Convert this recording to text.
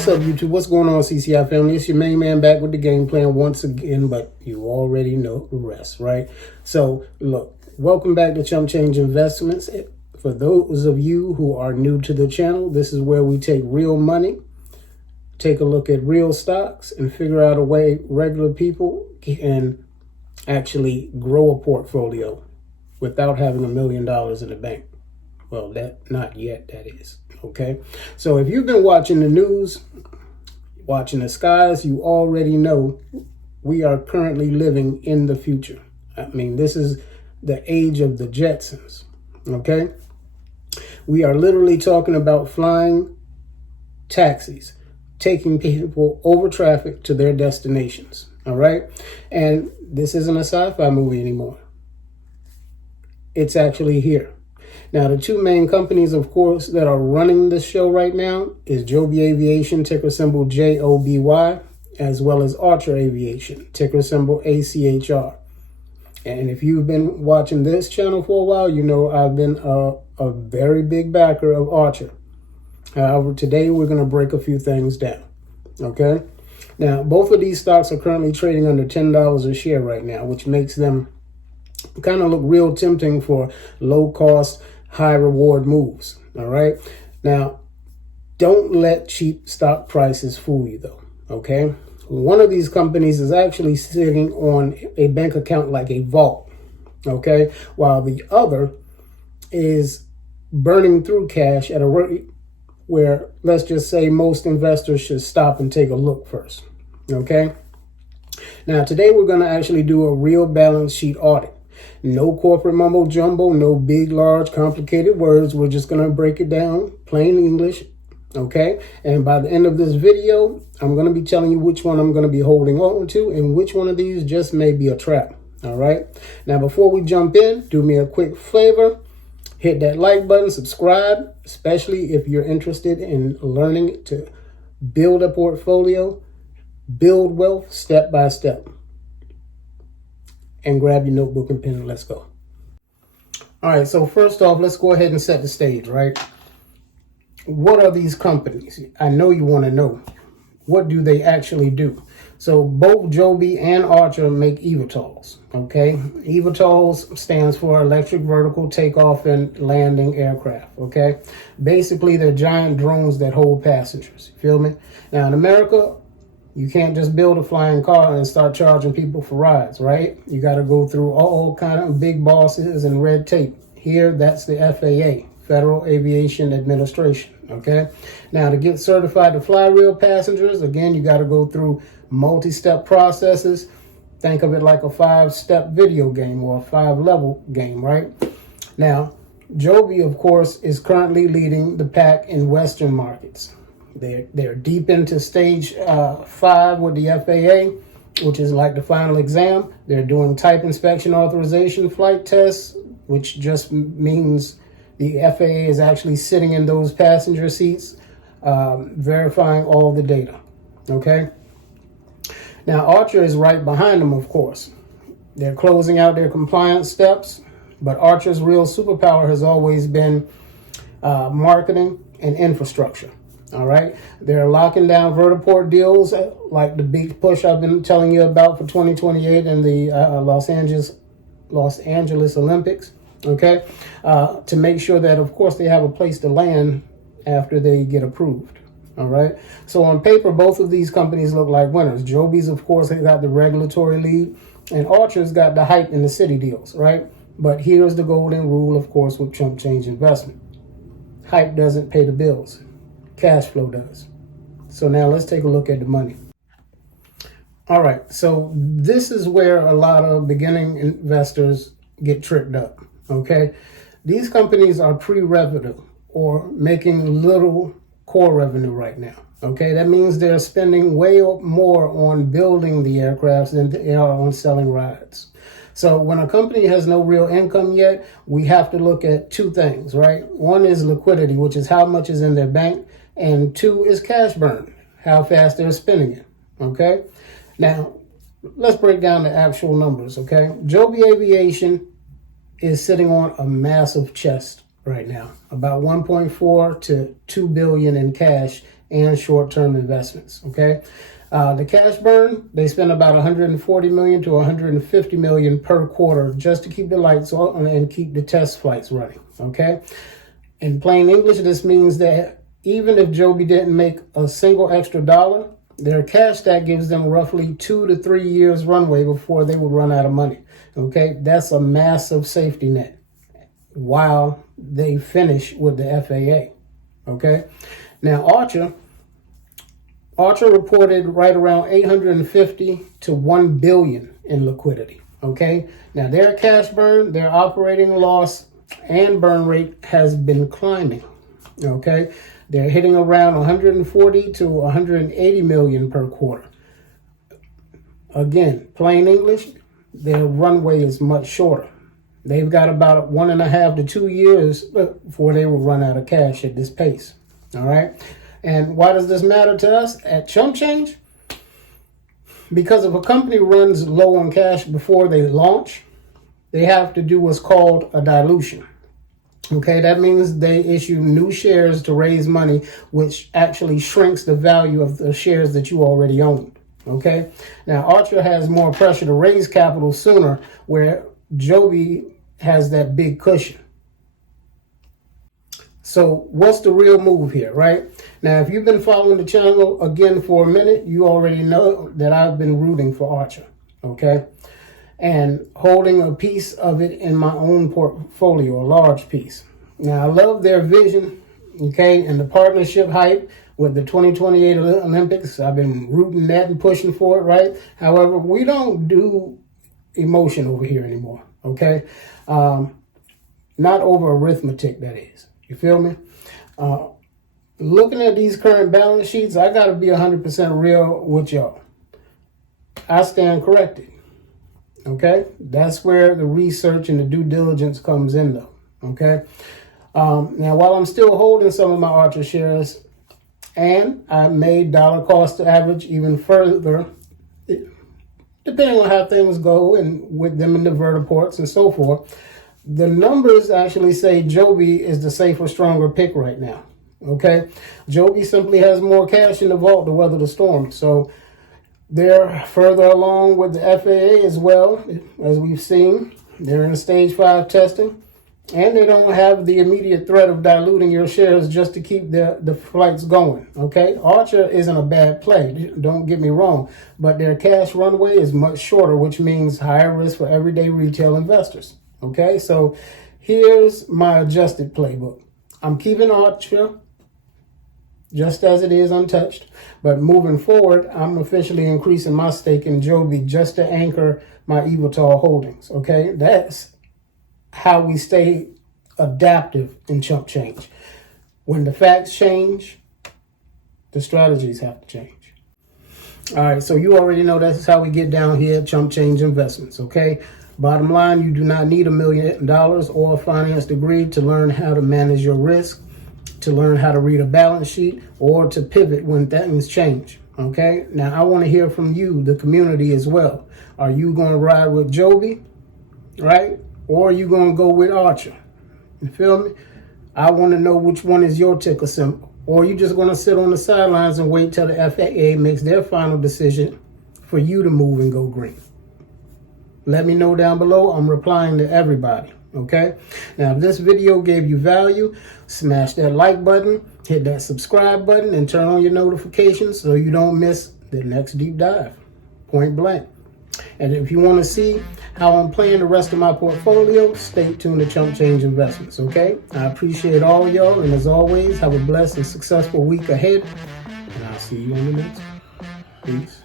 What's up, YouTube? What's going on, CCI family? It's your main man back with the game plan once again, but you already know the rest, right? So, look, welcome back to ChumpChange Investments. For those of you who are new to the channel, this is where we take real money, take a look at real stocks, and figure out a way regular people can actually grow a portfolio without having $1 million in the bank. Well, not yet, that is. Okay, so if you've been watching the news, watching the skies, you already know we are currently living in the future. I mean, this is the age of the Jetsons. Okay, we are literally talking about flying taxis, taking people over traffic to their destinations. All right, and this isn't a sci-fi movie anymore. It's actually here. Now, the two main companies, of course, that are running this show right now is Joby Aviation, ticker symbol Joby, as well as Archer Aviation, ticker symbol ACHR. And if you've been watching this channel for a while, you know I've been a very big backer of Archer. However, today we're going to break a few things down, okay? Now, both of these stocks are currently trading under $10 a share right now, which makes them kind of look real tempting for low-cost, high-reward moves, all right? Now, don't let cheap stock prices fool you, though, okay? One of these companies is actually sitting on a bank account like a vault, okay? While the other is burning through cash at a rate where, let's just say, most investors should stop and take a look first, okay? Now, today we're going to actually do a real balance sheet audit. No corporate mumbo jumbo, no big, large, complicated words. We're just going to break it down, plain English, okay? And by the end of this video, I'm going to be telling you which one I'm going to be holding on to and which one of these just may be a trap, all right? Now, before we jump in, do me a quick favor. Hit that like button, subscribe, especially if you're interested in learning to build a portfolio, build wealth step by step. And grab your notebook and pen and let's go. All right, so first off, let's go ahead and set the stage, right? What are these companies? I know you want to know. What do they actually do? So both Joby and Archer make eVTOLs, okay? eVTOLs stands for Electric Vertical Takeoff and Landing Aircraft, okay? Basically, they're giant drones that hold passengers, you feel me? Now, in America, you can't just build a flying car and start charging people for rides, right? You got to go through all kind of big bosses and red tape. Here, that's the FAA, Federal Aviation Administration, okay? Now, to get certified to fly real passengers, again, you got to go through multi-step processes. Think of it like a 5-step video game or a 5-level game, right? Now, Joby, of course, is currently leading the pack in Western markets. They're deep into stage 5 with the FAA, which is like the final exam. They're doing type inspection authorization flight tests, which just means the FAA is actually sitting in those passenger seats, verifying all the data, okay? Now, Archer is right behind them, of course. They're closing out their compliance steps, but Archer's real superpower has always been marketing and infrastructure. All right, they're locking down vertiport deals like the big push I've been telling you about for 2028 and the Los Angeles Olympics. Okay, to make sure that, of course, they have a place to land after they get approved. All right, so on paper, both of these companies look like winners. Joby's, of course, they got the regulatory lead, and Archer's got the hype in the city deals. Right, but here's the golden rule, of course, with ChumpChange investment: hype doesn't pay the bills. Cash flow does. So now let's take a look at the money. All right, so this is where a lot of beginning investors get tricked up, okay? These companies are pre-revenue or making little core revenue right now, okay? That means they're spending way more on building the aircrafts than they are on selling rides. So when a company has no real income yet, we have to look at two things, right? One is liquidity, which is how much is in their bank. And 2 is cash burn, how fast they're spending it, okay? Now, let's break down the actual numbers, okay? Joby Aviation is sitting on a massive chest right now, about 1.4 to 2 billion in cash and short-term investments, okay? The cash burn, they spend about $140 million to $150 million per quarter just to keep the lights on and keep the test flights running, okay? In plain English, this means that even if Joby didn't make a single extra dollar, their cash stack gives them roughly 2 to 3 years runway before they would run out of money, okay? That's a massive safety net while they finish with the FAA, okay? Now, Archer reported right around 850 to 1 billion in liquidity, okay? Now, their cash burn, their operating loss, and burn rate has been climbing, okay? They're hitting around 140 to 180 million per quarter. Again, plain English, their runway is much shorter. They've got about 1.5 to 2 years before they will run out of cash at this pace, all right? And why does this matter to us at ChumpChange? Because if a company runs low on cash before they launch, they have to do what's called a dilution. Okay, that means they issue new shares to raise money, which actually shrinks the value of the shares that you already own. Okay, now Archer has more pressure to raise capital sooner, where Joby has that big cushion. So what's the real move here, right? Now, if you've been following the channel again for a minute, you already know that I've been rooting for Archer, okay? And holding a piece of it in my own portfolio, a large piece. Now, I love their vision, okay, and the partnership hype with the 2028 Olympics. I've been rooting that and pushing for it, right? However, we don't do emotion over here anymore, okay? Not over arithmetic, that is. You feel me? Looking at these current balance sheets, I got to be 100% real with y'all. I stand corrected. Okay? That's where the research and the due diligence comes in, though. Okay? Now, while I'm still holding some of my Archer shares, and I made dollar cost average even further, depending on how things go and with them in the vertiports and so forth, the numbers actually say Joby is the safer, stronger pick right now. Okay? Joby simply has more cash in the vault to weather the storm. So they're further along with the FAA as well, as we've seen. They're in stage 5 testing. And they don't have the immediate threat of diluting your shares just to keep the flights going, okay? Archer isn't a bad play, don't get me wrong, but their cash runway is much shorter, which means higher risk for everyday retail investors, okay? So here's my adjusted playbook. I'm keeping Archer just as it is, untouched, but moving forward, I'm officially increasing my stake in Joby just to anchor my Evital holdings, okay? That's how we stay adaptive in ChumpChange. When the facts change, the strategies have to change. All right, so you already know that's how we get down here at ChumpChange Investments, okay? Bottom line, you do not need $1 million or a finance degree to learn how to manage your risk, to learn how to read a balance sheet, or to pivot when things change, okay? Now, I want to hear from you, the community, as well. Are you going to ride with Joby, right? Or are you going to go with Archer? You feel me? I want to know which one is your ticker symbol. Or are you just going to sit on the sidelines and wait till the FAA makes their final decision for you to move and go green? Let me know down below. I'm replying to everybody, okay? Now, if this video gave you value, smash that like button, hit that subscribe button, and turn on your notifications so you don't miss the next deep dive, point blank. And if you want to see how I'm playing the rest of my portfolio, stay tuned to ChumpChange Investments, okay? I appreciate all of y'all, and as always, have a blessed and successful week ahead, and I'll see you on the next one. Peace.